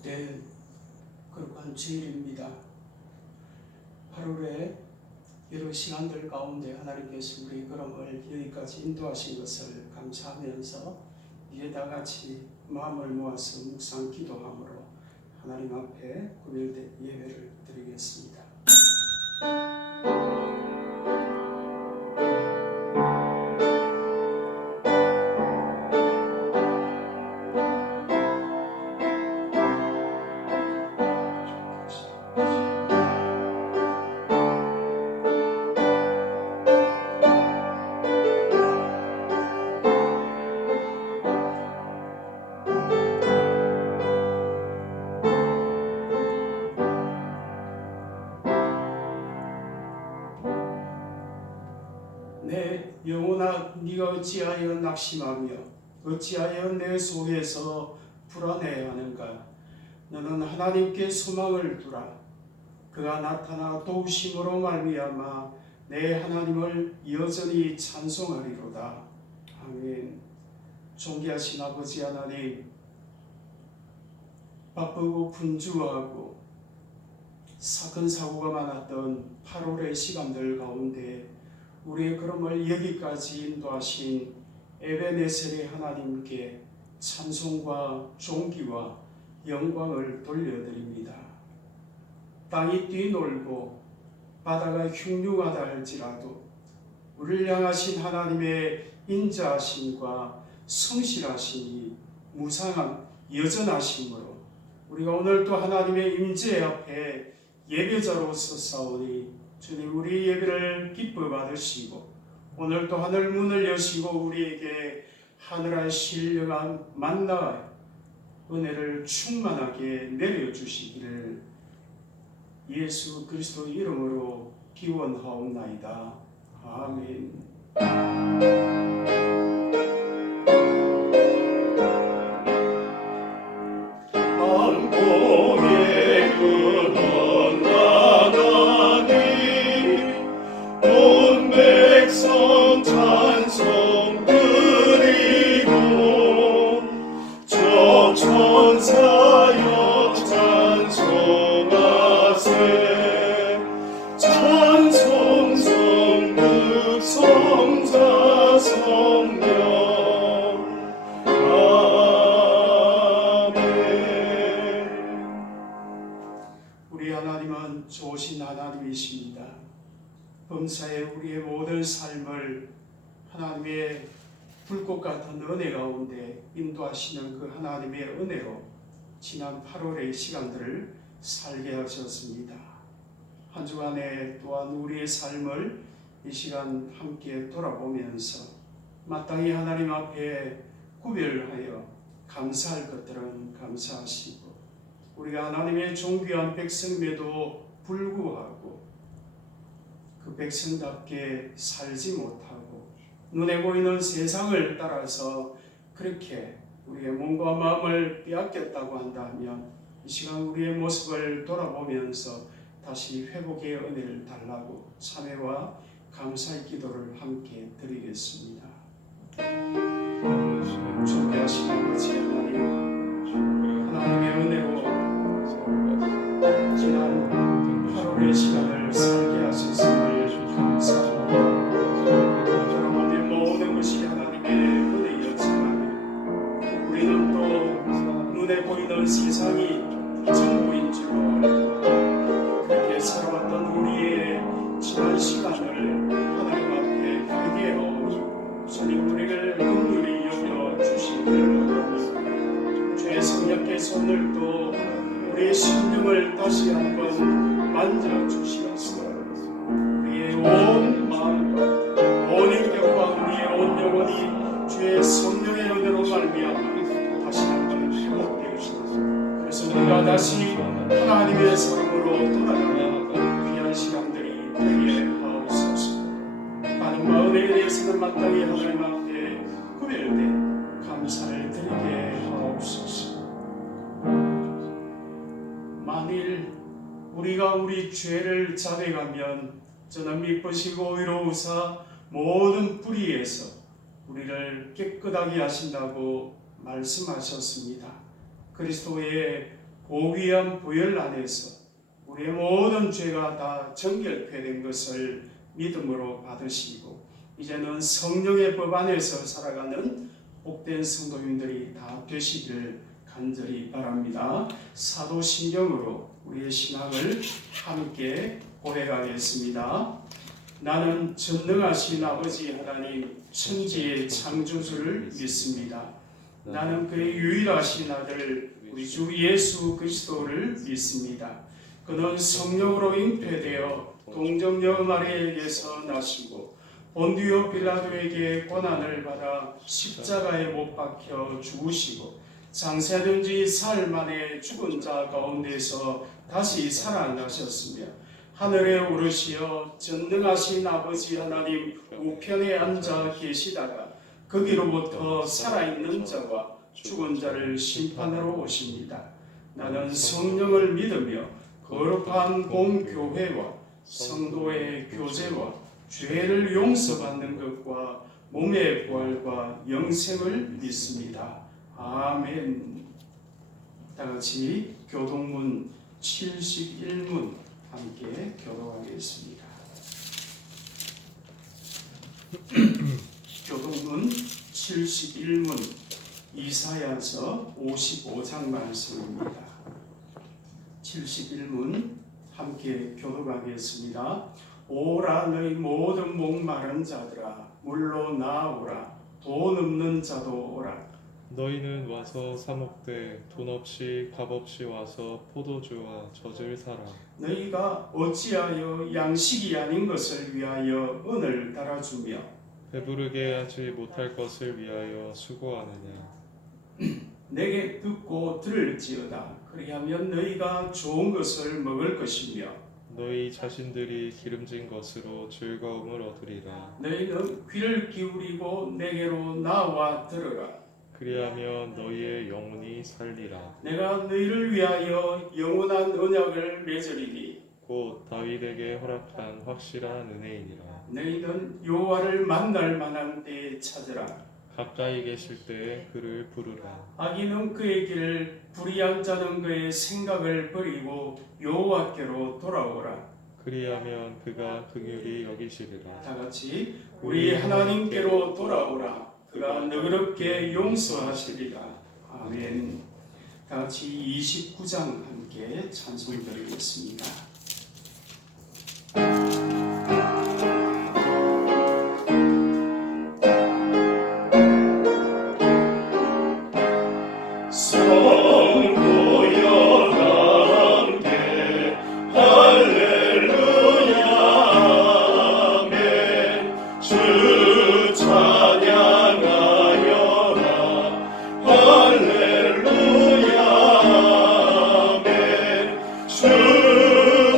복된 거룩한 주일입니다. 8월에 여러 시간들 가운데 하나님께서 우리 걸음을 여기까지 인도하신 것을 감사하면서 이제 다 같이 마음을 모아서 묵상 기도함으로 하나님 앞에 구별된 예배를 드리겠습니다. 내 영혼아, 네가 어찌하여 낙심하며 어찌하여 내 속에서 불안해하는가? 너는 하나님께 소망을 두라. 그가 나타나 도우심으로 말미암아 내 하나님을 여전히 찬송하리로다. 아멘. 존귀하신 아버지 하나님, 바쁘고 분주하고 사건 사고가 많았던 8월의 시간들 가운데 우리의 걸음을 여기까지 인도하신 에베네셀의 하나님께 찬송과 존귀와 영광을 돌려드립니다. 땅이 뛰놀고 바다가 흉흉하다 할지라도 우리를 향하신 하나님의 인자하심과 성실하심이 무상한 여전하심으로 우리가 오늘 또 하나님의 임재 앞에 예배자로 서사오니 주님, 우리 예배를 기뻐 받으시고 오늘 또 하늘 문을 여시고 우리에게 하늘의 신령한 만나 은혜를 충만하게 내려주시기를 예수 그리스도 이름으로 기원하옵나이다. 아멘. 우리 하나님은 좋으신 하나님이십니다. 범사에 우리의 모든 삶을 하나님의 불꽃 같은 은혜 가운데 인도하시는 그 하나님의 은혜로 지난 8월의 시간들을 살게 하셨습니다. 한 주간에 또한 우리의 삶을 이 시간 함께 돌아보면서 마땅히 하나님 앞에 구별하여 감사할 것들은 감사하시고 우리가 하나님의 존귀한 백성임에도 불구하고 그 백성답게 살지 못하고 눈에 보이는 세상을 따라서 그렇게 우리의 몸과 마음을 빼앗겼다고 한다면 이 시간 우리의 모습을 돌아보면서 다시 회복의 은혜를 달라고 참회와 감사의 기도를 함께 드리겠습니다. 존귀하신 아버지 하나님, 하나님의 은혜로 지난 8월의 시간을 살게 하셨음을 감사합니다. 여러분의 모든 것이 하나님의 은혜였지만 우리는 또 눈에 보이는 세상이 전부인 줄로 알고 그렇게 살아왔던 우리의 지난 시간을 하나님 앞에 회개하오 주님 우리를 긍휼히 여겨주시기를 바랍니다. 주의 성령께서 오늘도 우리의 심령을 다시 한번 만져주시옵소서. 우리의 온 마음과 온 인격과 우리의 온 영혼이 주의 성령의 은혜로 말미암아 다시 한번 회복되옵소서. 그래서 우리가 다시 하나님의 사랑으로 돌아가는 귀한 시간들이 되게 하옵소서. 많은 마음에 대해서는 마땅히 하나님 앞에 구별된 감사를 드리게 하옵소서. 만일 우리가 우리 죄를 자백하면 저는 미쁘시고 의로우사 모든 불의에서 우리를 깨끗하게 하신다고 말씀하셨습니다. 그리스도의 고귀한 보혈 안에서 우리의 모든 죄가 다 정결케 된 것을 믿음으로 받으시고 이제는 성령의 법 안에서 살아가는 복된 성도님들이 다 되시기를 간절히 바랍니다. 사도신경으로 우리의 신앙을 함께 고백하겠습니다. 나는 전능하신 아버지 하나님 천지의 창조주를 믿습니다. 나는 그의 유일하신 아들 우리 주 예수 그리스도를 믿습니다. 그는 성령으로 잉태되어 동정녀 마리아에게서 나시고 본디오 빌라도에게 고난을 받아 십자가에 못 박혀 죽으시고 장세된 지 사흘 만에 죽은 자 가운데서 다시 살아나셨으며 하늘에 오르시어 전능하신 아버지 하나님 우편에 앉아 계시다가 거기로부터 살아있는 자와 죽은 자를 심판하러 오십니다. 나는 성령을 믿으며 거룩한 공교회와 성도의 교제와 죄를 용서받는 것과 몸의 부활과 영생을 믿습니다. 아멘. 다같이 교동문 71문 함께 교독하겠습니다. 교동문 71문 이사야서 55장 말씀입니다. 71문 함께 교독하겠습니다. 오라 너희 모든 목마른 자들아 물로 나오라 돈 없는 자도 오라. 너희는 와서 사 먹되 돈 없이 값 없이 와서 포도주와 젖을 사라. 너희가 어찌하여 양식이 아닌 것을 위하여 은을 달아주며 배부르게 하지 못할 것을 위하여 수고하느냐. 내게 듣고 들을지어다. 그리하면 너희가 좋은 것을 먹을 것이며 너희 자신들이 기름진 것으로 즐거움을 얻으리라. 너희는 귀를 기울이고 내게로 나와 들으라. 그리하면 너희의 영혼이 살리라. 내가 너희를 위하여 영원한 언약을 맺으리니 곧 다윗에게 허락한 확실한 은혜이니라. 너희는 여호와를 만날 만한 때에 찾으라. 가까이 계실 때에 그를 부르라. 악인은 그의 길을 불의한 자는 그의 생각을 버리고 여호와께로 돌아오라. 그리하면 그가 긍휼히 여기시리라. 다같이 우리 하나님께로 돌아오라. 그가 너그럽게 용서하시리라. 아멘. 다같이 29장 함께 찬송 드리겠습니다. 할렐루야 아멘 주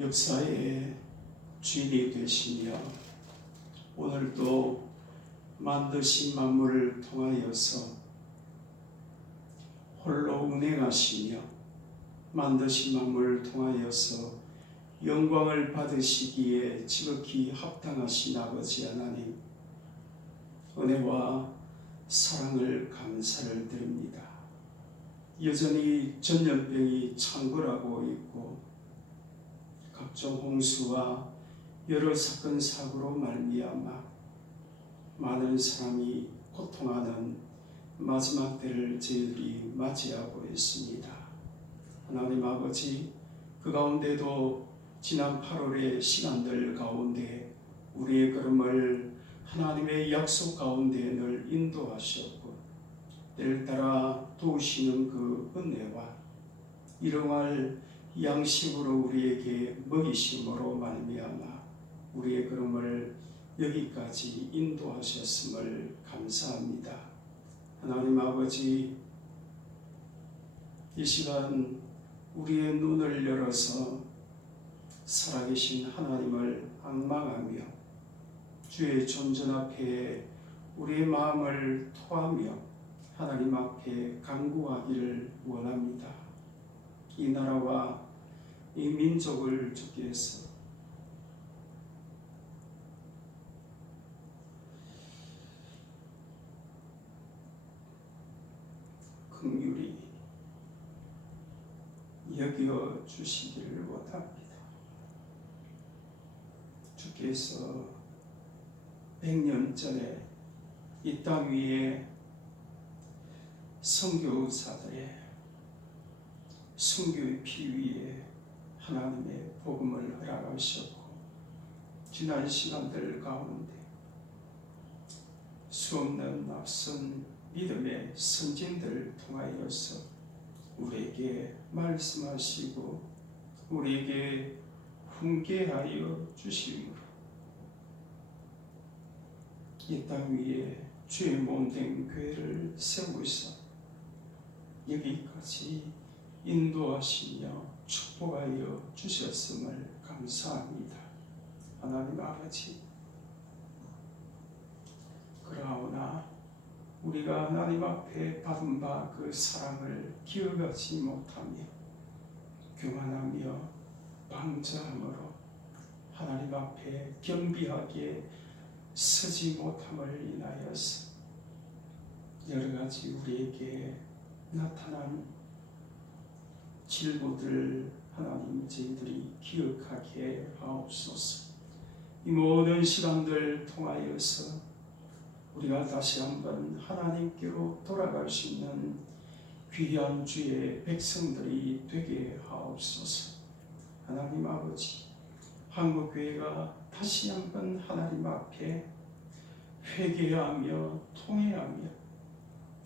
역사의 주인이 되시며 오늘도 만드신 만물을 통하여서 홀로 운행하시며 만드신 만물을 통하여서 영광을 받으시기에 지극히 합당하신 아버지 하나님, 은혜와 사랑을 감사를 드립니다. 여전히 전염병이 창궐하고 있고 각종 홍수와 여러 사건 사고로 말미암아 많은 사람이 고통하는 마지막 때를 저희들이 맞이하고 있습니다. 하나님 아버지, 그 가운데도 지난 8월의 시간들 가운데 우리의 걸음을 하나님의 약속 가운데 늘 인도하셨고 때를 따라 도우시는 그 은혜와 일용할 양식으로 우리에게 먹이심으로 말미암아 우리의 걸음을 여기까지 인도하셨음을 감사합니다. 하나님 아버지, 이 시간 우리의 눈을 열어서 살아계신 하나님을 앙망하며 주의 존전 앞에 우리의 마음을 토하며 하나님 앞에 간구하기를 원합니다. 이 나라와 이 민족을 주께서 긍휼히 여겨 주시기를 원합니다. 주께서 100년 전에 이 땅 위에 선교사들의 순교의 피 위에 하나님의 복음을 허락하셨고 지난 시간들 가운데 수없는 낯선 믿음의 선진들을 통하여서 우리에게 말씀하시고 우리에게 훈계하여 주심으로 이 땅 위에 주의 몸된 교회를 세우사 여기까지 인도하시며 축복하여 주셨음을 감사합니다. 하나님 아버지, 그러나 우리가 하나님 앞에 받은 바 그 사랑을 기억하지 못하며 교만하며 방자함으로 하나님 앞에 겸비하게 서지 못함을 인하여서 여러 가지 우리에게 나타난 질고들 하나님 저희들이 기억하게 하옵소서. 이 모든 시간들 통하여서 우리가 다시 한번 하나님께로 돌아갈 수 있는 귀한 주의 백성들이 되게 하옵소서. 하나님 아버지, 한국교회가 다시 한번 하나님 앞에 회개하며 통회하며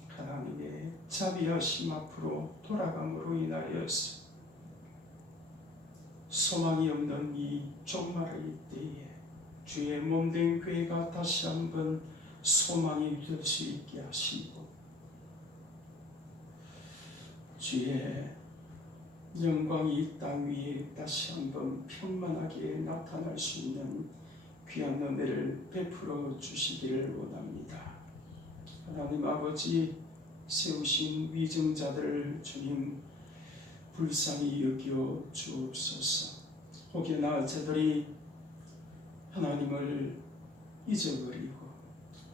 하나님의 자비하심 앞으로 돌아감으로 인하여서 소망이 없는 이 종말의 때에 주의 몸된 교회가 다시 한번 소망이 될 수 있게 하시고 주의 영광이 이 땅 위에 다시 한번 평만하게 나타날 수 있는 귀한 은혜를 베풀어 주시기를 원합니다. 하나님 아버지, 세우신 위정자들을 주님 불쌍히 여겨 주옵소서. 혹여나 저들이 하나님을 잊어버리고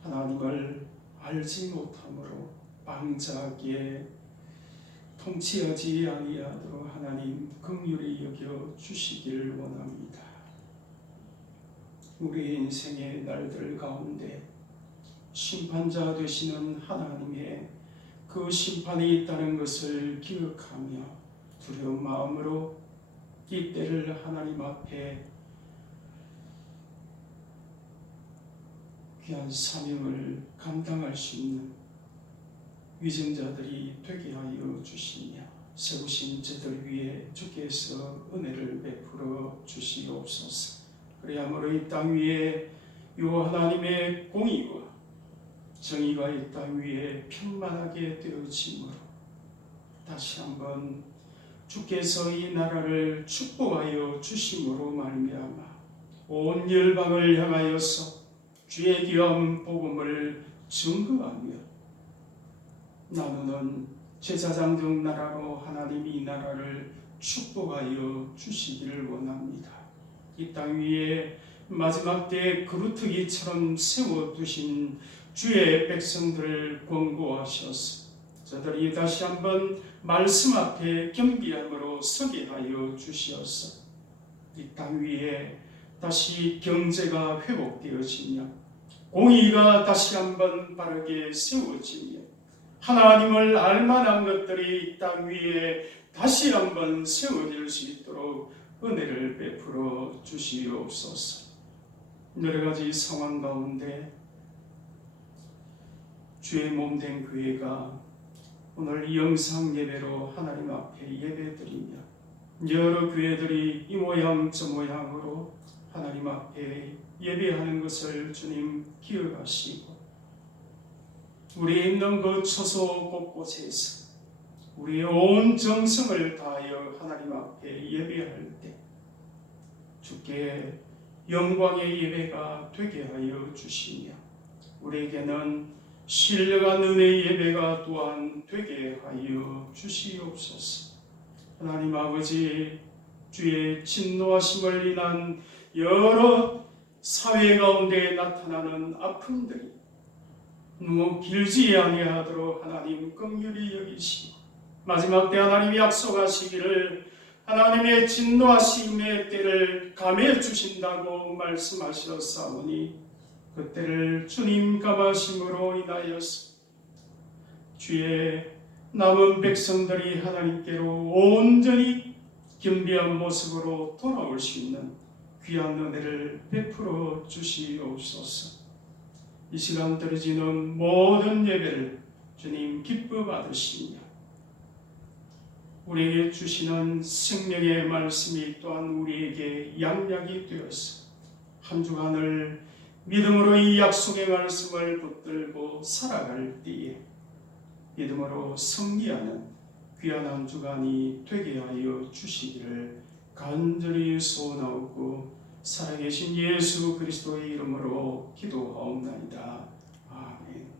하나님을 알지 못함으로 방자하게 통치하지 아니하도록 하나님 긍휼히 여겨 주시기를 원합니다. 우리의 인생의 날들 가운데 심판자 되시는 하나님의 그 심판이 있다는 것을 기억하며 두려운 마음으로 이 때를 하나님 앞에 귀한 사명을 감당할 수 있는 위정자들이 되게 하여 주시며 세우신 저들 위에 주께서 은혜를 베풀어 주시옵소서. 그리하므로 이 땅 위에 요 하나님의 공의와 정의가 이 땅 위에 평만하게 되어짐으로 다시 한번 주께서 이 나라를 축복하여 주심으로 말미암아 온 열방을 향하여서 주의 귀한 복음을 증거하며 나누는 제사장적 나라로 하나님이 이 나라를 축복하여 주시기를 원합니다. 이 땅 위에 마지막 때 그루터기처럼 세워두신 주의 백성들을 권고하셔서 저들이 다시 한번 말씀 앞에 겸비함으로 서게 하여 주시어서 이 땅 위에 다시 경제가 회복되어지며 공의가 다시 한번 바르게 세워지며 하나님을 알만한 것들이 이 땅 위에 다시 한번 세워질 수 있도록 은혜를 베풀어 주시옵소서. 여러 가지 상황 가운데 주의 몸된 교회가 오늘 이 영상 예배로 하나님 앞에 예배드리며 여러 교회들이 이 모양 저 모양으로 하나님 앞에 예배하는 것을 주님 기억하시고 우리 있는 그 처소 곳곳에서 우리의 온 정성을 다하여 하나님 앞에 예배할 때 주께 영광의 예배가 되게 하여 주시며 우리에게는 신령한 은혜의 예배가 또한 되게 하여 주시옵소서. 하나님 아버지, 주의 진노하심을 인한 여러 사회 가운데 나타나는 아픔들이 너무 길지 아니하도록 하나님 긍휼히 여기시고 마지막 때 하나님이 약속하시기를 하나님의 진노하심의 때를 감해 주신다고 말씀하셨사오니 그때를 주님 감하심으로 인하여서 주의 남은 백성들이 하나님께로 온전히 겸비한 모습으로 돌아올 수 있는 귀한 은혜를 베풀어 주시옵소서. 이 시간 드려지는 모든 예배를 주님 기뻐 받으시며 우리에게 주시는 생명의 말씀이 또한 우리에게 양약이 되어서 한 주간을 믿음으로 이 약속의 말씀을 붙들고 살아갈 때에 믿음으로 승리하는 귀한 한 주간이 되게 하여 주시기를 간절히 소원하고 살아계신 예수 그리스도의 이름으로 기도하옵나이다. 아멘.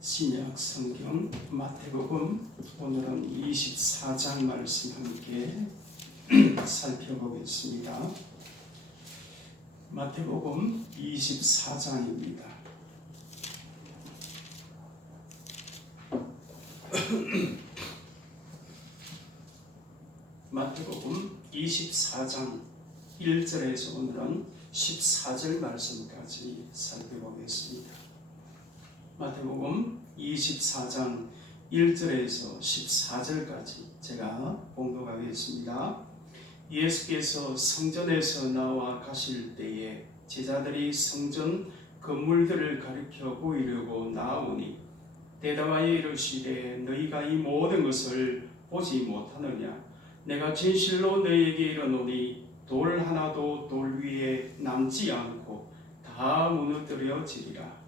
신약 성경 마태복음 오늘은 24장 말씀 함께 살펴보겠습니다. 마태복음 24장입니다. 마태복음 24장 1절에서 오늘은 14절 말씀까지 살펴보겠습니다. 마태복음 24장 1절에서 14절까지 제가 봉독하겠습니다. 예수께서 성전에서 나와 가실 때에 제자들이 성전 건물들을 가리켜 보이려고 나오니 대답하여 이르시되 너희가 이 모든 것을 보지 못하느냐? 내가 진실로 너희에게 이르노니 돌 하나도 돌 위에 남지 않고 다 무너뜨려지리라.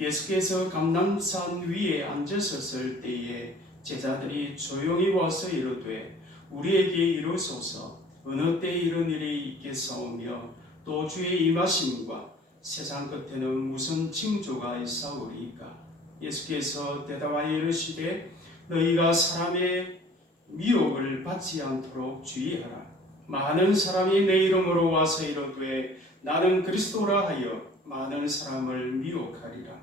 예수께서 감람산 위에 앉으셨을 때에 제자들이 조용히 와서 이르되 우리에게 이르소서 어느 때 이런 일이 있겠사오며 또 주의 임하심과 세상 끝에는 무슨 징조가 있사오리까? 예수께서 대답하여 이르시되 너희가 사람의 미혹을 받지 않도록 주의하라. 많은 사람이 내 이름으로 와서 이르되 나는 그리스도라 하여 많은 사람을 미혹하리라.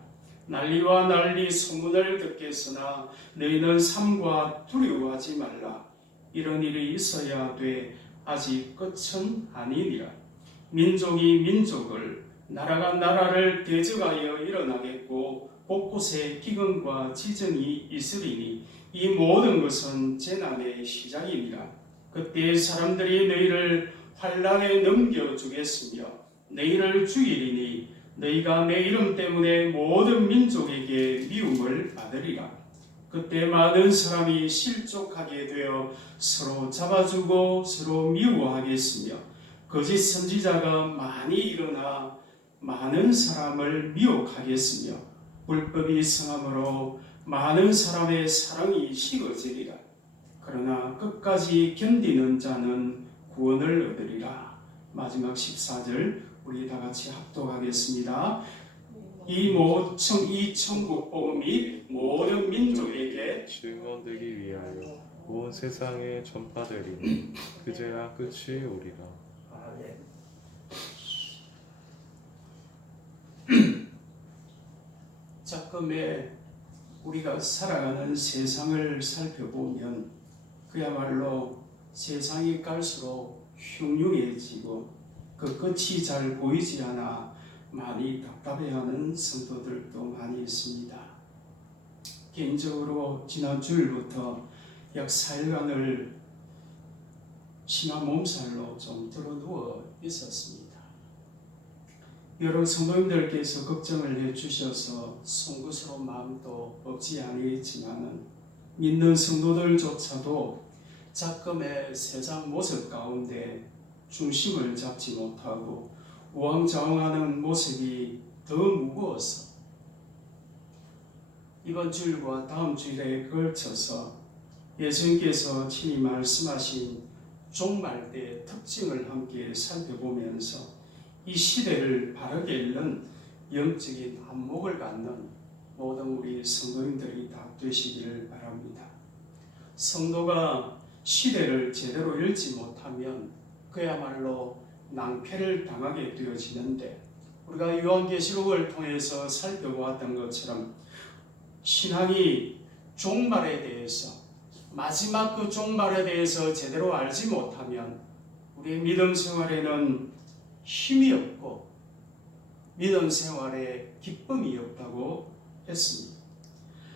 난리와 난리 소문을 듣겠으나 너희는 삼가 두려워하지 말라. 이런 일이 있어야 돼 아직 끝은 아니니라. 민족이 민족을 나라가 나라를 대적하여 일어나겠고 곳곳에 기근과 지정이 있으리니 이 모든 것은 재난의 시작이니라. 그때 사람들이 너희를 환난에 넘겨주겠으며 너희를 죽이리니 너희가 내 이름 때문에 모든 민족에게 미움을 받으리라. 그때 많은 사람이 실족하게 되어 서로 잡아주고 서로 미워하겠으며 거짓 선지자가 많이 일어나 많은 사람을 미혹하겠으며 불법이 성함으로 많은 사람의 사랑이 식어지리라. 그러나 끝까지 견디는 자는 구원을 얻으리라. 마지막 14절 우리 다 같이 합독하겠습니다. 이 천국 복음이 모든 민족에게 증언되기 위하여 온 세상에 전파되리니 그제야 끝이 오리라. 작금에 우리가 살아가는 세상을 살펴보면 그야말로 세상이 갈수록 흉흉해지고 그 끝이 잘 보이지 않아 많이 답답해하는 성도들도 많이 있습니다. 개인적으로 지난 주일부터 약 4일간을 심한 몸살로 좀 들어누워 있었습니다. 여러 성도님들께서 걱정을 해주셔서 송구스러운 마음도 없지 아니했지만 믿는 성도들조차도 작금의 세상 모습 가운데 중심을 잡지 못하고 우왕좌왕하는 모습이 더 무거워서 이번 주일과 다음 주일에 걸쳐서 예수님께서 친히 말씀하신 종말대의 특징을 함께 살펴보면서 이 시대를 바르게 읽는 영적인 안목을 갖는 모든 우리 성도님들이 다 되시기를 바랍니다. 성도가 시대를 제대로 읽지 못하면 그야말로 낭패를 당하게 되어지는데 우리가 요한계시록을 통해서 살펴보았던 것처럼 신앙이 종말에 대해서 마지막 그 종말에 대해서 제대로 알지 못하면 우리 믿음 생활에는 힘이 없고 믿음 생활에 기쁨이 없다고 했습니다.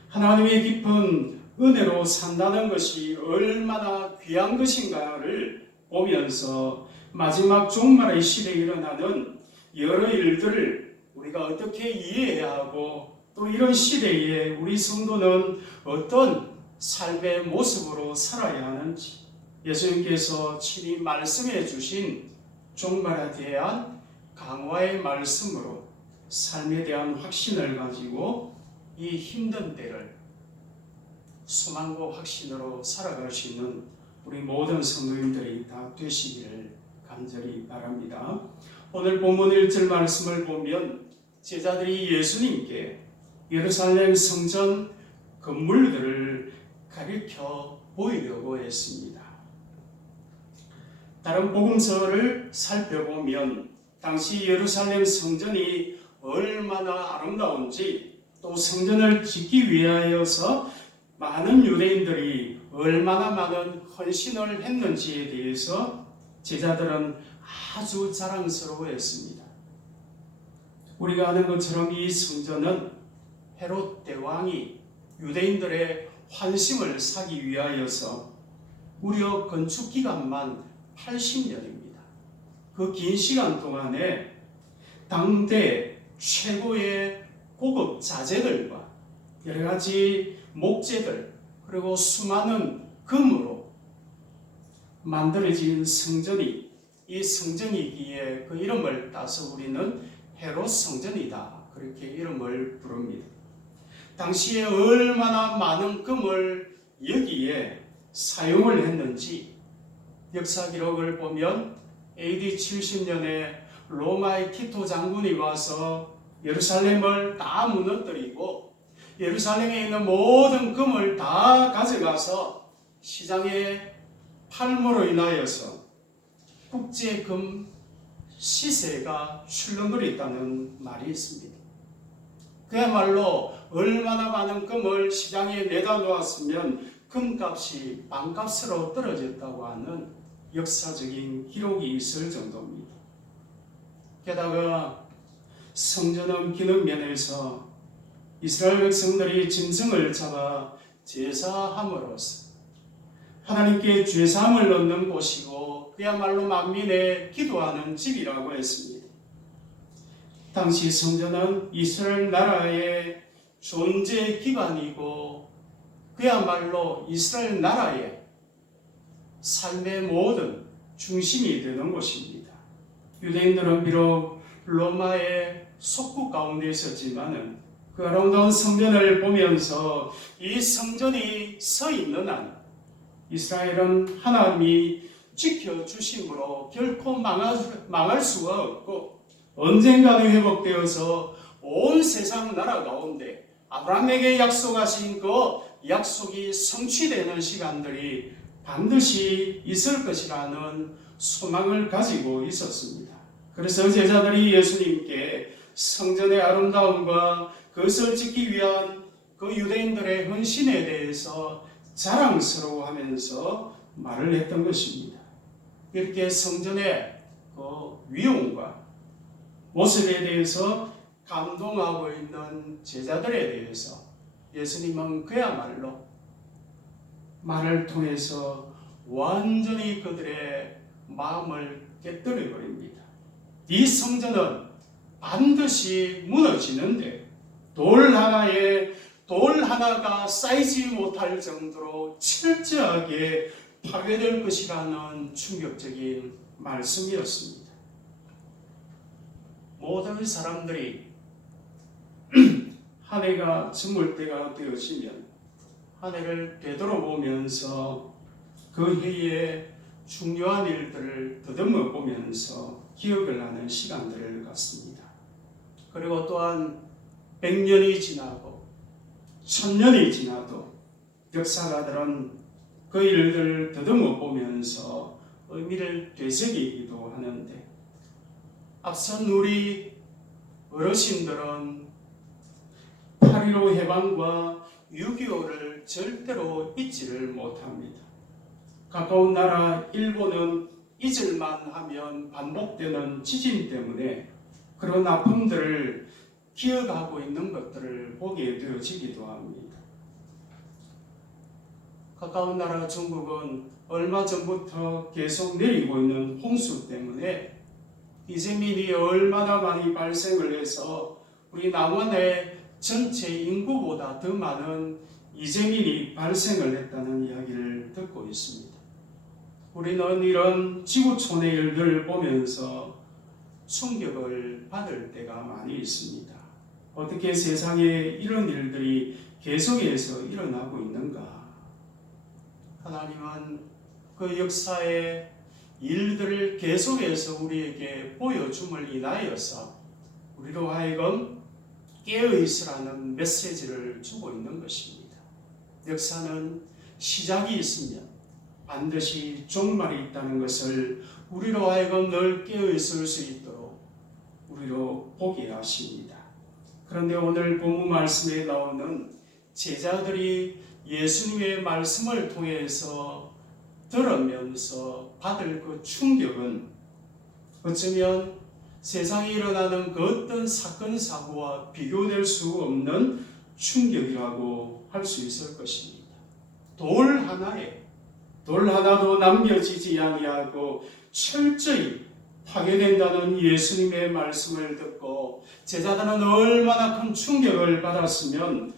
하나님의 깊은 은혜로 산다는 것이 얼마나 귀한 것인가를 보면서 마지막 종말의 시대에 일어나는 여러 일들을 우리가 어떻게 이해해야 하고 또 이런 시대에 우리 성도는 어떤 삶의 모습으로 살아야 하는지 예수님께서 친히 말씀해 주신 종말에 대한 강화의 말씀으로 삶에 대한 확신을 가지고 이 힘든 때를 소망과 확신으로 살아갈 수 있는 우리 모든 성도님들이 다 되시기를 간절히 바랍니다. 오늘 본문 1절 말씀을 보면 제자들이 예수님께 예루살렘 성전 건물들을 가리켜 보이려고 했습니다. 다른 복음서를 살펴보면 당시 예루살렘 성전이 얼마나 아름다운지 또 성전을 짓기 위하여서 많은 유대인들이 얼마나 많은 헌신을 했는지에 대해서 제자들은 아주 자랑스러워했습니다. 우리가 아는 것처럼 이 성전은 헤롯 대왕이 유대인들의 환심을 사기 위하여서 무려 건축 기간만 80년입니다. 그 긴 시간 동안에 당대 최고의 고급 자재들과 여러 가지 목재들 그리고 수많은 금으로 만들어진 성전이 이 성전이기에 그 이름을 따서 우리는 헤롯 성전이다 그렇게 이름을 부릅니다. 당시에 얼마나 많은 금을 여기에 사용을 했는지 역사 기록을 보면 AD 70년에 로마의 티토 장군이 와서 예루살렘을 다 무너뜨리고 예루살렘에 있는 모든 금을 다 가져가서 시장에 팔므로 인하여서 국제금 시세가 출렁거렸다는 말이 있습니다. 그야말로 얼마나 많은 금을 시장에 내다 놓았으면 금값이 반값으로 떨어졌다고 하는 역사적인 기록이 있을 정도입니다. 게다가 성전은 기능 면에서 이스라엘 백성들이 짐승을 잡아 제사함으로써 하나님께 죄사함을 얻는 곳이고 그야말로 만민의 기도하는 집이라고 했습니다. 당시 성전은 이스라엘 나라의 존재 기반이고 그야말로 이스라엘 나라의 삶의 모든 중심이 되는 곳입니다. 유대인들은 비록 로마의 속국 가운데 있었지만은 그 아름다운 성전을 보면서 이 성전이 서 있는 한 이스라엘은 하나님이 지켜주심으로 결코 망할 수가 없고 언젠가는 회복되어서 온 세상 나라 가운데 아브라함에게 약속하신 그 약속이 성취되는 시간들이 반드시 있을 것이라는 소망을 가지고 있었습니다. 그래서 제자들이 예수님께 성전의 아름다움과 그것을 짓기 위한 그 유대인들의 헌신에 대해서 자랑스러워하면서 말을 했던 것입니다. 이렇게 성전의 그 위용과 모습에 대해서 감동하고 있는 제자들에 대해서 예수님은 그야말로 말을 통해서 완전히 그들의 마음을 깨뜨려 버립니다. 이 성전은 반드시 무너지는데 돌 하나가 쌓이지 못할 정도로 철저하게 파괴될 것이라는 충격적인 말씀이었습니다. 모든 사람들이 한 해가 저물 때가 되어지면 한 해를 되돌아보면서 그 해의 중요한 일들을 더듬어 보면서 기억을 하는 시간들을 갖습니다. 그리고 또한 100년이 지나고 1000년이 지나도 역사가들은 그 일들을 더듬어 보면서 의미를 되새기기도 하는데 앞선 우리 어르신들은 8.15 해방과 6.25를 절대로 잊지를 못합니다. 가까운 나라 일본은 잊을만 하면 반복되는 지진 때문에 그런 아픔들을 기억하고 있는 것들을 보게 되어지기도 합니다. 가까운 나라 중국은 얼마 전부터 계속 내리고 있는 홍수 때문에 이재민이 얼마나 많이 발생을 해서 우리 남한의 전체 인구보다 더 많은 이재민이 발생을 했다는 이야기를 듣고 있습니다. 우리는 이런 지구촌의 일들을 보면서 충격을 받을 때가 많이 있습니다. 어떻게 세상에 이런 일들이 계속해서 일어나고 있는가? 하나님은 그 역사의 일들을 계속해서 우리에게 보여줌을 인하여서 우리로 하여금 깨어있으라는 메시지를 주고 있는 것입니다. 역사는 시작이 있으면 반드시 종말이 있다는 것을 우리로 하여금 늘 깨어있을 수 있도록 우리로 보게 하십니다. 그런데 오늘 본문 말씀에 나오는 제자들이 예수님의 말씀을 통해서 들으면서 받을 그 충격은 어쩌면 세상에 일어나는 그 어떤 사건 사고와 비교될 수 없는 충격이라고 할 수 있을 것입니다. 돌 하나도 남겨지지 아니하고 철저히 파괴된다는 예수님의 말씀을 듣고 제자들은 얼마나 큰 충격을 받았으면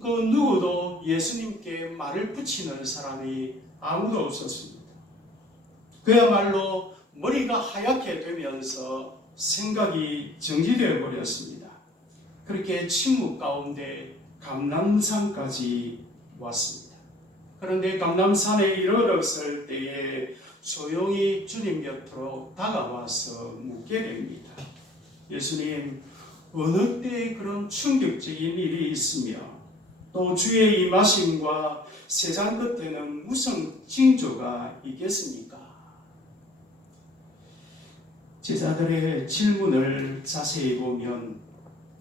그 누구도 예수님께 말을 붙이는 사람이 아무도 없었습니다. 그야말로 머리가 하얗게 되면서 생각이 정지되어 버렸습니다. 그렇게 침묵 가운데 감람산까지 왔습니다. 그런데 감람산에 이르렀을 때에 조용히 주님 곁으로 다가와서 묻게 됩니다. 예수님, 어느 때에 그런 충격적인 일이 있으며 또 주의 임하심과 세상 끝에는 무슨 징조가 있겠습니까? 제자들의 질문을 자세히 보면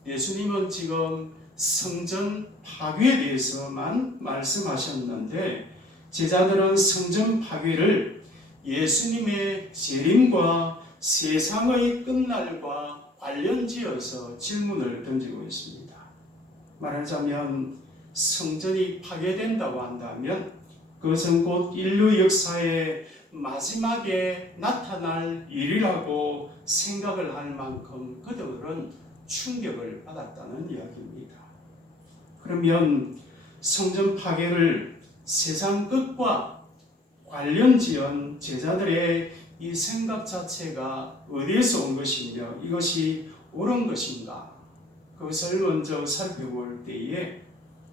예수님은 지금 성전 파괴에 대해서만 말씀하셨는데 제자들은 성전 파괴를 예수님의 재림과 세상의 끝날과 관련지어서 질문을 던지고 있습니다. 말하자면 성전이 파괴된다고 한다면 그것은 곧 인류 역사의 마지막에 나타날 일이라고 생각을 할 만큼 그들은 충격을 받았다는 이야기입니다. 그러면 성전 파괴를 세상 끝과 관련지은 제자들의 이 생각 자체가 어디에서 온 것이며 이것이 옳은 것인가? 그것을 먼저 살펴볼 때에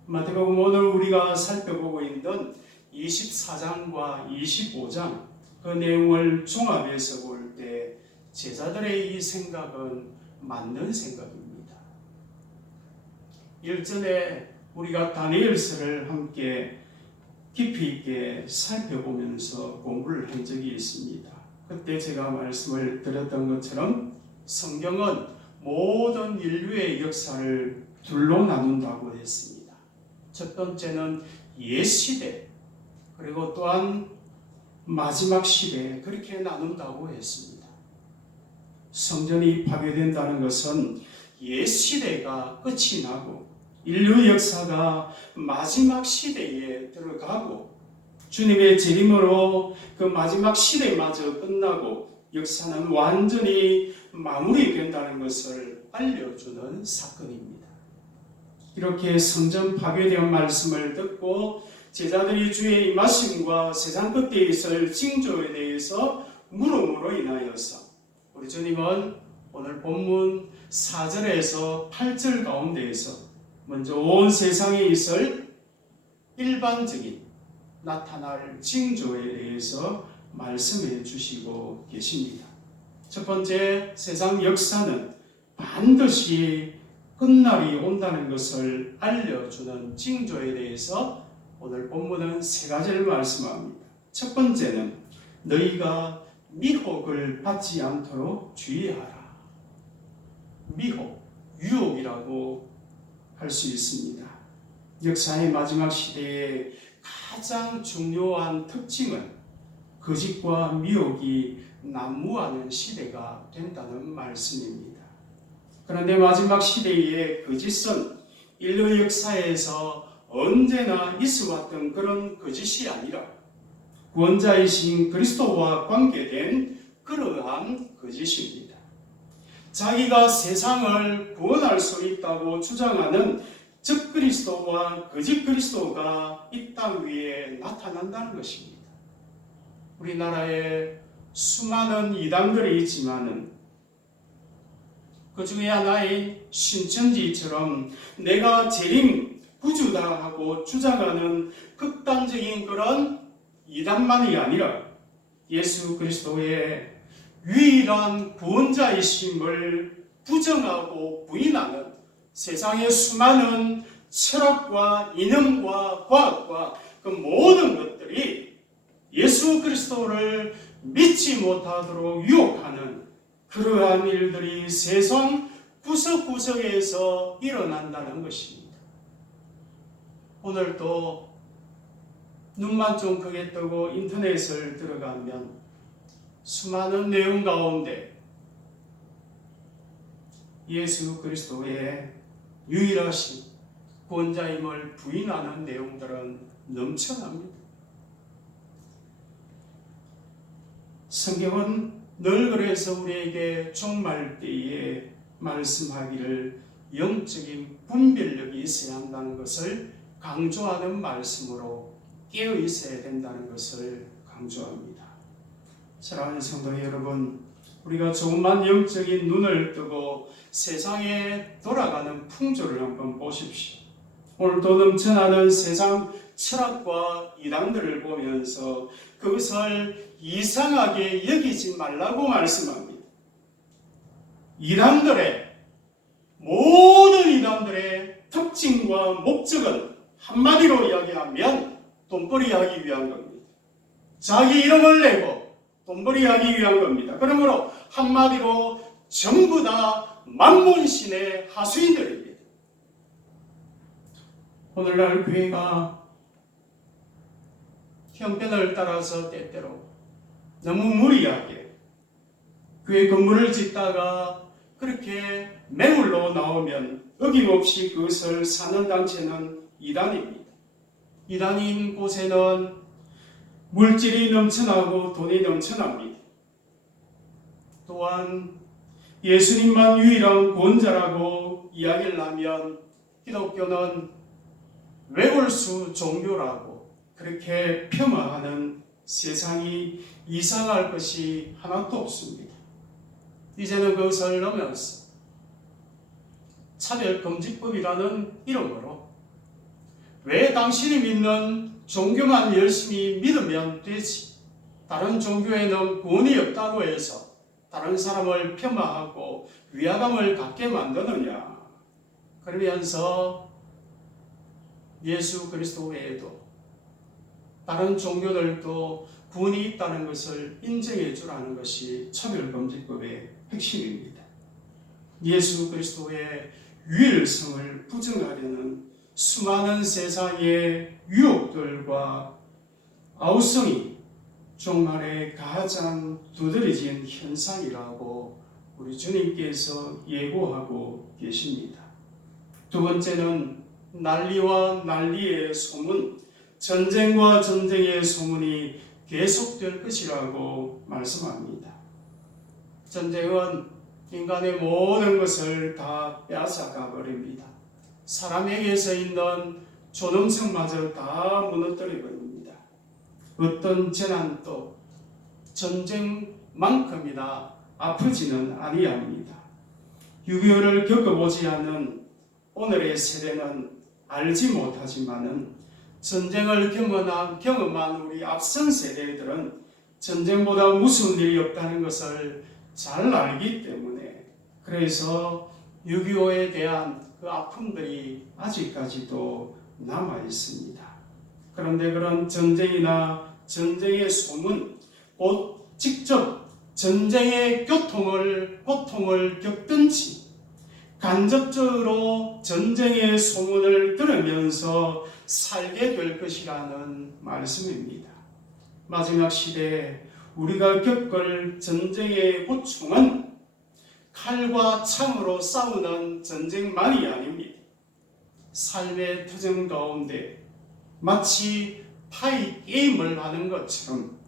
마태복음 오늘 우리가 살펴보고 있는 24장과 25장 그 내용을 종합해서 볼 때 제자들의 이 생각은 맞는 생각입니다. 일전에 우리가 다니엘서를 함께 깊이 있게 살펴보면서 공부를 한 적이 있습니다. 그때 제가 말씀을 드렸던 것처럼 성경은 모든 인류의 역사를 둘로 나눈다고 했습니다. 첫 번째는 옛 시대, 그리고 또한 마지막 시대, 그렇게 나눈다고 했습니다. 성전이 파괴된다는 것은 옛 시대가 끝이 나고 인류 역사가 마지막 시대에 들어가고 주님의 재림으로 그 마지막 시대마저 끝나고 역사는 완전히 마무리된다는 것을 알려주는 사건입니다. 이렇게 성전 파괴된 말씀을 듣고 제자들이 주의 임하심과 세상 끝에 있을 징조에 대해서 물음으로 인하여서 우리 주님은 오늘 본문 4절에서 8절 가운데에서 먼저 온 세상에 있을 일반적인 나타날 징조에 대해서 말씀해 주시고 계십니다. 첫 번째, 세상 역사는 반드시 끝날이 온다는 것을 알려주는 징조에 대해서 오늘 본문은 세 가지를 말씀합니다. 첫 번째는 너희가 미혹을 받지 않도록 주의하라. 미혹, 유혹이라고 할 수 있습니다. 역사의 마지막 시대의 가장 중요한 특징은 거짓과 미혹이 난무하는 시대가 된다는 말씀입니다. 그런데 마지막 시대의 거짓은 인류 역사에서 언제나 있어왔던 그런 거짓이 아니라 구원자이신 그리스도와 관계된 그러한 거짓입니다. 자기가 세상을 구원할 수 있다고 주장하는 적그리스도와 거짓 그리스도가 이 땅 위에 나타난다는 것입니다. 우리나라에 수많은 이단들이 있지만은 그 중에 하나인 신천지처럼 내가 재림 구주다 하고 주장하는 극단적인 그런 이단만이 아니라 예수 그리스도의 유일한 구원자이심을 부정하고 부인하는 세상의 수많은 철학과 이념과 과학과 그 모든 것들이 예수 그리스도를 믿지 못하도록 유혹하는 그러한 일들이 세상 구석구석에서 일어난다는 것입니다. 오늘도 눈만 좀 크게 뜨고 인터넷을 들어가면 수많은 내용 가운데 예수 그리스도의 유일하신 구원자임을 부인하는 내용들은 넘쳐납니다. 성경은 늘 그래서 우리에게 종말 때에 말씀하기를 영적인 분별력이 있어야 한다는 것을 강조하는 말씀으로 깨어 있어야 된다는 것을 강조합니다. 사랑하는 성도 여러분, 우리가 조금만 영적인 눈을 뜨고 세상에 돌아가는 풍조를 한번 보십시오. 오늘도 넘쳐나는 세상 철학과 이단들을 보면서 그것을 이상하게 여기지 말라고 말씀합니다. 모든 이단들의 특징과 목적은 한마디로 이야기하면 돈벌이하기 위한 겁니다. 자기 이름을 내고 돈벌이하기 위한 겁니다. 그러므로 한마디로 전부 다 만몬신의 하수인들입니다. 오늘날 교회가 형편을 따라서 때때로 너무 무리하게 교회 건물을 짓다가 그렇게 매물로 나오면 어김없이 그것을 사는 단체는 이단입니다. 이단인 곳에는 물질이 넘쳐나고 돈이 넘쳐납니다. 또한 예수님만 유일한 구원자라고 이야기를 하면 기독교는 외골수 종교라고 그렇게 폄하하는 세상이 이상할 것이 하나도 없습니다. 이제는 그것을 넘어서 차별금지법이라는 이름으로 왜 당신이 믿는 종교만 열심히 믿으면 되지, 다른 종교에는 구원이 없다고 해서 다른 사람을 폄하하고 위화감을 갖게 만드느냐. 그러면서 예수 그리스도 외에도 다른 종교들도 구원이 있다는 것을 인정해 주라는 것이 차별금지법의 핵심입니다. 예수 그리스도의 유일성을 부정하려는 수많은 세상의 유혹들과 아우성이 종말의 가장 두드러진 현상이라고 우리 주님께서 예고하고 계십니다. 두 번째는 난리와 난리의 소문, 전쟁과 전쟁의 소문이 계속될 것이라고 말씀합니다. 전쟁은 인간의 모든 것을 다 빼앗아가 버립니다. 사람에게서 있는 존엄성마저 다 무너뜨려 버립니다. 어떤 재난도 전쟁만큼이나 아프지는 아니합니다. 6.25를 겪어보지 않은 오늘의 세대는 알지 못하지만은 전쟁을 경험한 우리 앞선 세대들은 전쟁보다 무서운 일이 없다는 것을 잘 알기 때문에, 그래서 6.25에 대한 그 아픔들이 아직까지도 남아 있습니다. 그런데 그런 전쟁이나 전쟁의 소문, 곧 직접 전쟁의 고통을 겪든지 간접적으로 전쟁의 소문을 들으면서 살게 될 것이라는 말씀입니다. 마지막 시대에 우리가 겪을 전쟁의 고충은 칼과 창으로 싸우는 전쟁만이 아닙니다. 삶의 투정 가운데 마치 파이 게임을 하는 것처럼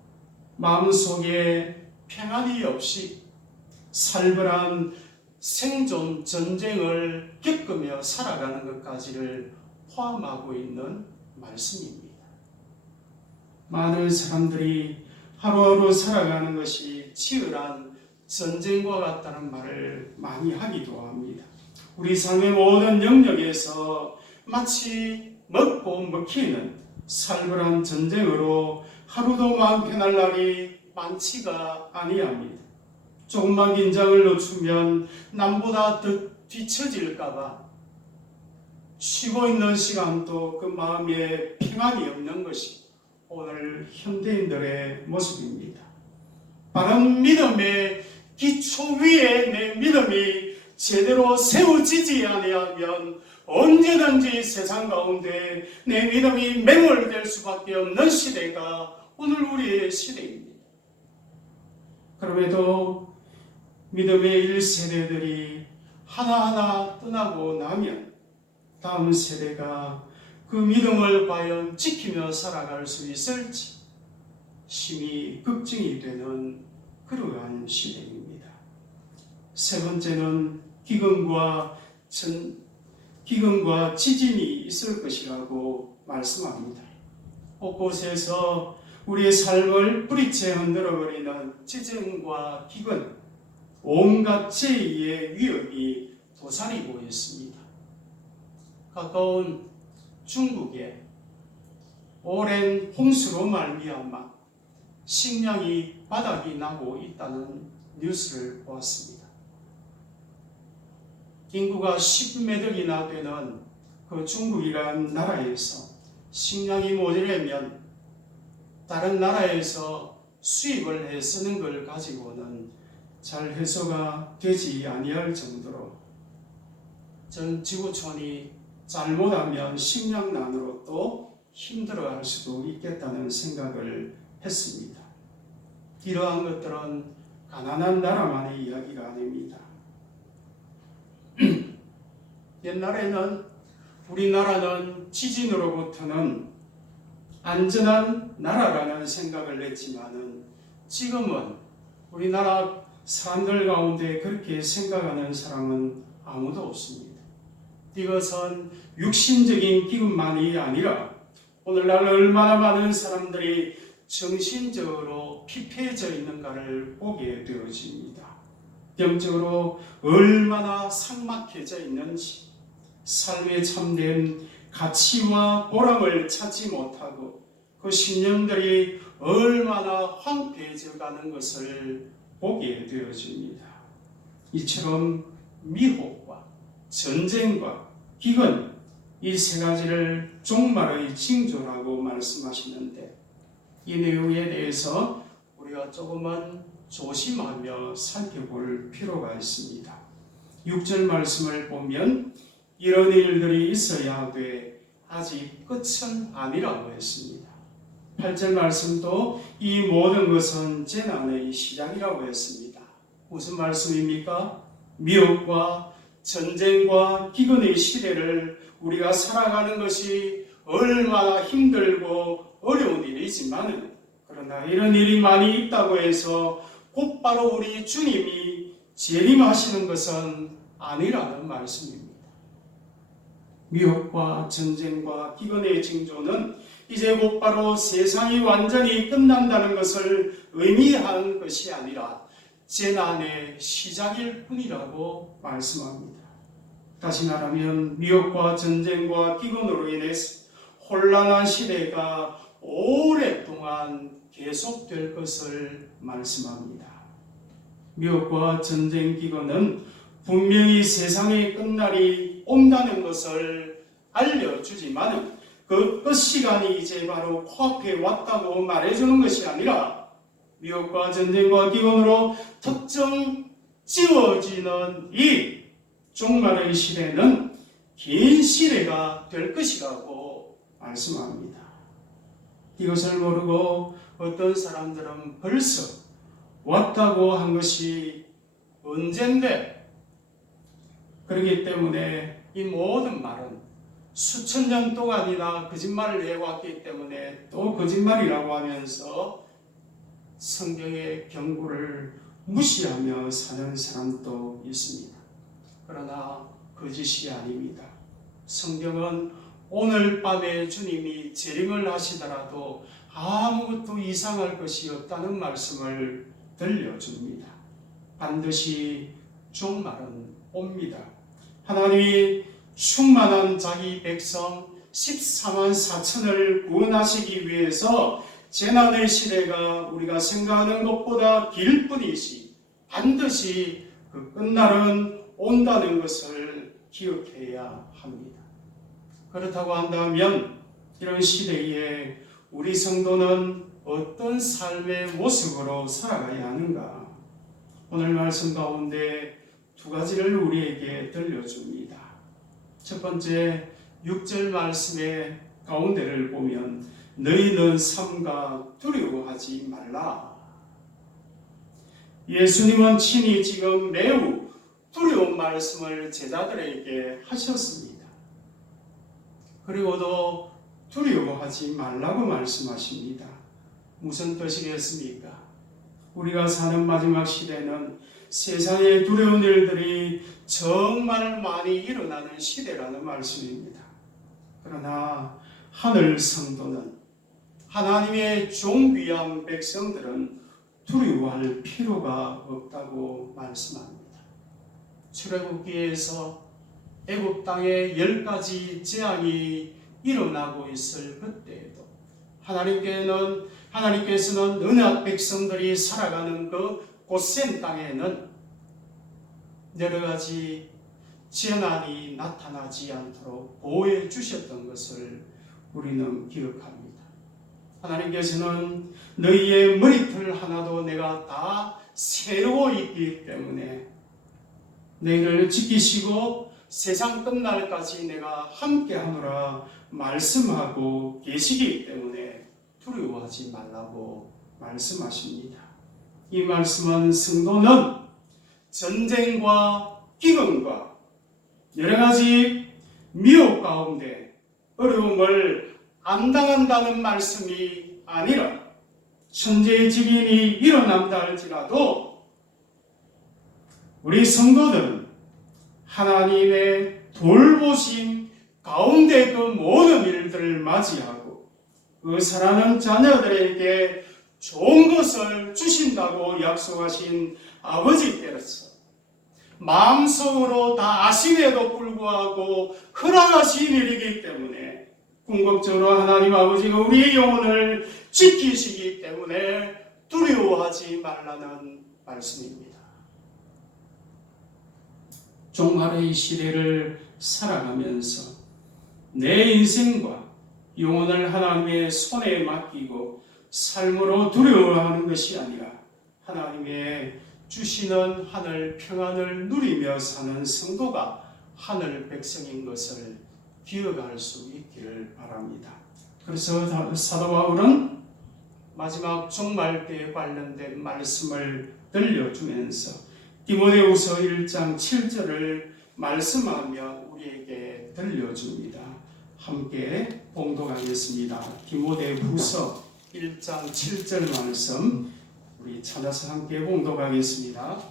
마음속에 평안이 없이 살벌한 생존 전쟁을 겪으며 살아가는 것까지를 포함하고 있는 말씀입니다. 많은 사람들이 하루하루 살아가는 것이 치열한 전쟁과 같다는 말을 많이 하기도 합니다. 우리 삶의 모든 영역에서 마치 먹고 먹히는 살벌한 전쟁으로 하루도 마음 편할 날이 많지가 아니합니다. 조금만 긴장을 늦추면 남보다 더 뒤처질까봐 쉬고 있는 시간도 그 마음에 평안이 없는 것이 오늘 현대인들의 모습입니다. 바른 믿음의 기초 위에 내 믿음이 제대로 세워지지 아니하면 언제든지 세상 가운데 내 믿음이 매몰될 수밖에 없는 시대가 오늘 우리의 시대입니다. 그럼에도 믿음의 1세대들이 하나하나 떠나고 나면 다음 세대가 그 믿음을 과연 지키며 살아갈 수 있을지 심히 걱정이 되는 그러한 시대입니다. 세 번째는 기근과 지진이 있을 것이라고 말씀합니다. 곳곳에서 우리의 삶을 뿌리채 흔들어버리는 지진과 기근, 온갖 재해의 위협이 도사리고 있습니다. 가까운 중국에 오랜 홍수로 말미암아 식량이 바닥이 나고 있다는 뉴스를 보았습니다. 인구가 10몇 억이나 되는 그 중국이라는 나라에서 식량이 모자라면 다른 나라에서 수입을 해 쓰는 걸 가지고는 잘 해소가 되지 아니할 정도로 전 지구촌이 잘못하면 식량난으로 또 힘들어할 수도 있겠다는 생각을 했습니다. 이러한 것들은 가난한 나라만의 이야기가 아닙니다. 옛날에는 우리나라는 지진으로부터는 안전한 나라라는 생각을 했지만은 지금은 우리나라 사람들 가운데 그렇게 생각하는 사람은 아무도 없습니다. 이것은 육신적인 기근만이 아니라 오늘날 얼마나 많은 사람들이 정신적으로 피폐해져 있는가를 보게 되어집니다. 영적으로 얼마나 삭막해져 있는지, 삶의 참된 가치와 보람을 찾지 못하고 그 신념들이 얼마나 황폐해져 가는 것을 보게 되어집니다. 이처럼 미혹과 전쟁과 기근, 이 세 가지를 종말의 징조라고 말씀하시는데 이 내용에 대해서 우리가 조금은 조심하며 살펴볼 필요가 있습니다. 6절 말씀을 보면 이런 일들이 있어야 하되 아직 끝은 아니라고 했습니다. 8절 말씀도 이 모든 것은 재난의 시작이라고 했습니다. 무슨 말씀입니까? 미혹과 전쟁과 기근의 시대를 우리가 살아가는 것이 얼마나 힘들고 어려운 일이지만 그러나 이런 일이 많이 있다고 해서 곧바로 우리 주님이 재림하시는 것은 아니라는 말씀입니다. 미혹과 전쟁과 기근의 징조는 이제 곧바로 세상이 완전히 끝난다는 것을 의미하는 것이 아니라 재난의 시작일 뿐이라고 말씀합니다. 다시 말하면 미혹과 전쟁과 기근으로 인해서 혼란한 시대가 오랫동안 계속될 것을 말씀합니다. 미혹과 전쟁 기근은 분명히 세상의 끝날이 온다는 것을 알려주지만 그 끝시간이 이제 바로 코앞에 왔다고 말해주는 것이 아니라 미혹과 전쟁과 기근으로 특정 지워지는 이 종말의 시대는 긴 시대가 될 것이라고 말씀합니다. 이것을 모르고 어떤 사람들은 벌써 왔다고 한 것이 언젠데 그렇기 때문에 이 모든 말은 수천 년 동안이나 거짓말을 해왔기 때문에 또 거짓말이라고 하면서 성경의 경고를 무시하며 사는 사람도 있습니다. 그러나 거짓이 아닙니다. 성경은 오늘 밤에 주님이 재림을 하시더라도 아무것도 이상할 것이 없다는 말씀을 들려줍니다. 반드시 종말은 옵니다. 하나님이 충만한 자기 백성 14만 4천을 구원하시기 위해서 재난의 시대가 우리가 생각하는 것보다 길 뿐이지 반드시 그 끝날은 온다는 것을 기억해야 합니다. 그렇다고 한다면 이런 시대에 우리 성도는 어떤 삶의 모습으로 살아가야 하는가? 오늘 말씀 가운데 두 가지를 우리에게 들려줍니다. 첫 번째 6절 말씀의 가운데를 보면 너희는 삼가 두려워하지 말라. 예수님은 친히 지금 매우 두려운 말씀을 제자들에게 하셨습니다. 그리고도 두려워하지 말라고 말씀하십니다. 무슨 뜻이겠습니까? 우리가 사는 마지막 시대는 세상에 두려운 일들이 정말 많이 일어나는 시대라는 말씀입니다. 그러나 하늘 성도는 하나님의 종귀한 백성들은 두려워할 필요가 없다고 말씀합니다. 출애굽기에서 애굽 땅에 10가지 재앙이 일어나고 있을 그때에도 하나님께서는 언약 백성들이 살아가는 그 고센 땅에는 여러 가지 재난이 나타나지 않도록 보호해 주셨던 것을 우리는 기억합니다. 하나님께서는 너희의 머리털 하나도 내가 다 세우고 있기 때문에 너희를 지키시고 세상 끝날까지 내가 함께하노라 말씀하고 계시기 때문에 두려워하지 말라고 말씀하십니다. 이 말씀은 성도는 전쟁과 기근과 여러 가지 미혹 가운데 어려움을 안 당한다는 말씀이 아니라 천재지변이 일어난다 할지라도 우리 성도들은 하나님의 돌보심 가운데 그 모든 일들을 맞이하고 그 사랑하는 자녀들에게 좋은 것을 주신다고 약속하신 아버지께서 마음속으로 다 아심에도 불구하고 허락하신 일이기 때문에 궁극적으로 하나님 아버지가 우리의 영혼을 지키시기 때문에 두려워하지 말라는 말씀입니다. 종말의 시대를 살아가면서 내 인생과 영혼을 하나님의 손에 맡기고 삶으로 두려워하는 것이 아니라 하나님의 주시는 하늘 평안을 누리며 사는 성도가 하늘 백성인 것을 기억할 수 있기를 바랍니다. 그래서 사도 바울은 마지막 종말 때에 관련된 말씀을 들려주면서 디모데후서 1장 7절을 말씀하며 우리에게 들려줍니다. 함께 봉독하겠습니다. 디모데후서 1장 7절 말씀 우리 찾아서 함께 봉독하겠습니다.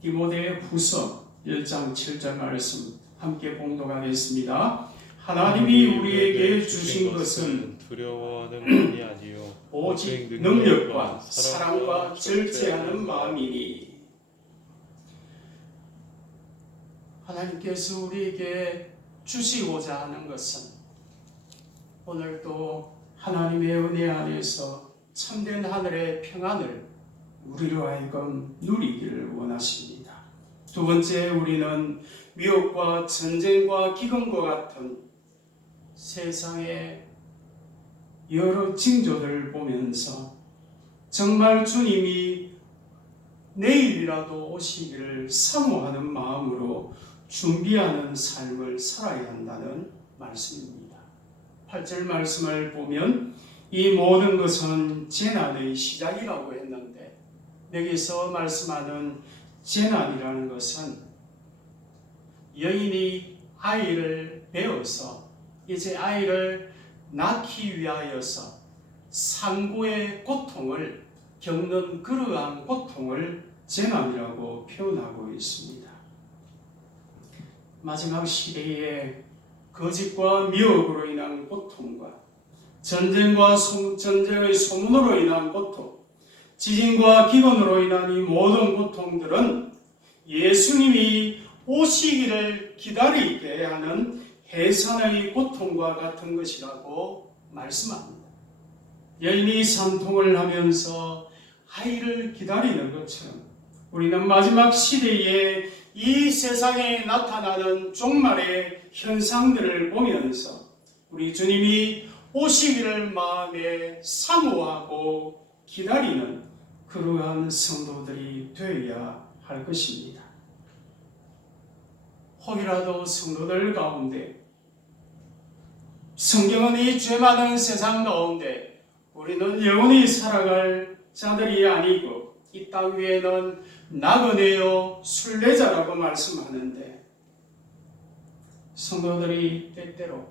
디모데후서 1장 7절 말씀 함께 봉독하겠습니다. 하나님이 우리에게 주신 것은 두려워하는 마음이 아니요 오직 능력과 사랑과 절제하는 마음이니. 하나님께서 우리에게 주시고자 하는 것은 오늘도 하나님의 은혜 안에서 참된 하늘의 평안을 우리로 하여금 누리기를 원하십니다. 두 번째, 우리는 위협과 전쟁과 기근과 같은 세상의 여러 징조들을 보면서 정말 주님이 내일이라도 오시기를 사모하는 마음으로 준비하는 삶을 살아야 한다는 말씀입니다. 8절 말씀을 보면 이 모든 것은 재난의 시작이라고 했는데 여기서 말씀하는 재난이라는 것은 여인이 아이를 배워서 이제 아이를 낳기 위하여서 산고의 고통을 겪는 그러한 고통을 재난이라고 표현하고 있습니다. 마지막 시대에 거짓과 미혹으로 인한 고통과 전쟁의 소문으로 인한 고통, 지진과 기근으로 인한 이 모든 고통들은 예수님이 오시기를 기다리게 하는 해산의 고통과 같은 것이라고 말씀합니다. 여인이 산통을 하면서 아이를 기다리는 것처럼 우리는 마지막 시대에 이 세상에 나타나는 종말의 현상들을 보면서 우리 주님이 오시기를 마음에 사모하고 기다리는 그러한 성도들이 되어야 할 것입니다. 혹이라도 성도들 가운데 성경은 이 죄 많은 세상 가운데 우리는 영원히 살아갈 자들이 아니고 이 땅 위에는 나그네요 순례자라고 말씀하는데 성도들이 때때로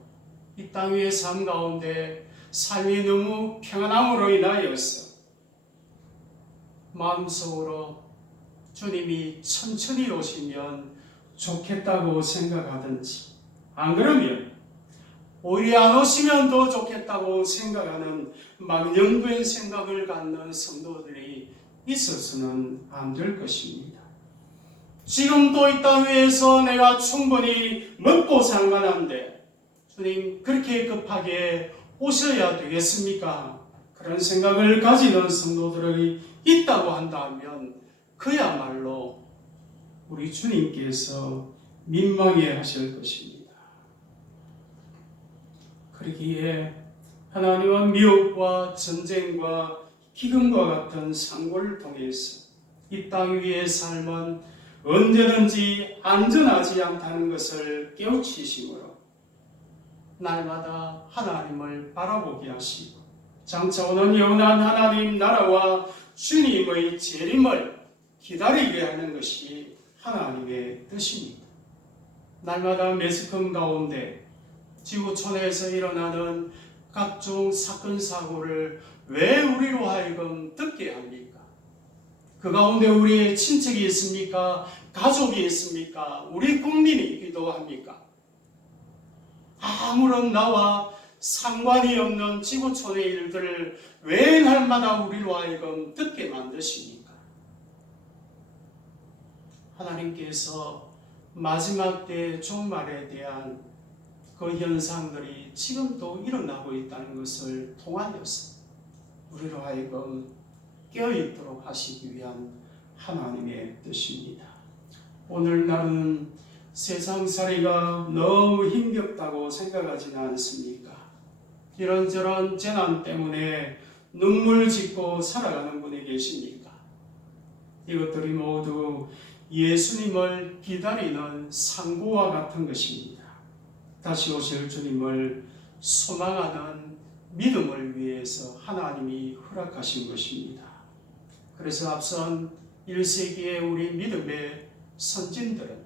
이 땅 위의 삶 가운데 삶이 너무 평안함으로 인하여서 마음속으로 주님이 천천히 오시면 좋겠다고 생각하든지 안 그러면 오히려 안 오시면 더 좋겠다고 생각하는 망령된 생각을 갖는 성도들이 있어서는 안 될 것입니다. 지금도 이 땅 위에서 내가 충분히 먹고 살만한데 주님 그렇게 급하게 오셔야 되겠습니까? 그런 생각을 가지는 성도들이 있다고 한다면 그야말로 우리 주님께서 민망해 하실 것입니다. 그러기에 하나님은 미혹과 전쟁과 기근과 같은 상고를 통해서 이 땅 위의 삶은 언제든지 안전하지 않다는 것을 깨우치심으로 날마다 하나님을 바라보게 하시고 장차 오는 영원한 하나님 나라와 주님의 재림을 기다리게 하는 것이 하나님의 뜻입니다. 날마다 매스컴 가운데 지구촌에서 일어나는 각종 사건 사고를 왜 우리로 하여금 듣게 합니까? 그 가운데 우리의 친척이 있습니까? 가족이 있습니까? 우리 국민이기도 합니까? 아무런 나와 상관이 없는 지구촌의 일들을 왜 날마다 우리로 하여금 듣게 만드십니까? 하나님께서 마지막 때 종말에 대한 그 현상들이 지금도 일어나고 있다는 것을 통하여서 우리로 하여금 깨어있도록 하시기 위한 하나님의 뜻입니다. 오늘날은 세상살이가 너무 힘겹다고 생각하지는 않습니까? 이런저런 재난 때문에 눈물 짓고 살아가는 분이 계십니까? 이것들이 모두 예수님을 기다리는 상고와 같은 것입니다. 다시 오실 주님을 소망하는 믿음을 위해서 하나님이 허락하신 것입니다. 그래서 앞선 1세기의 우리 믿음의 선진들은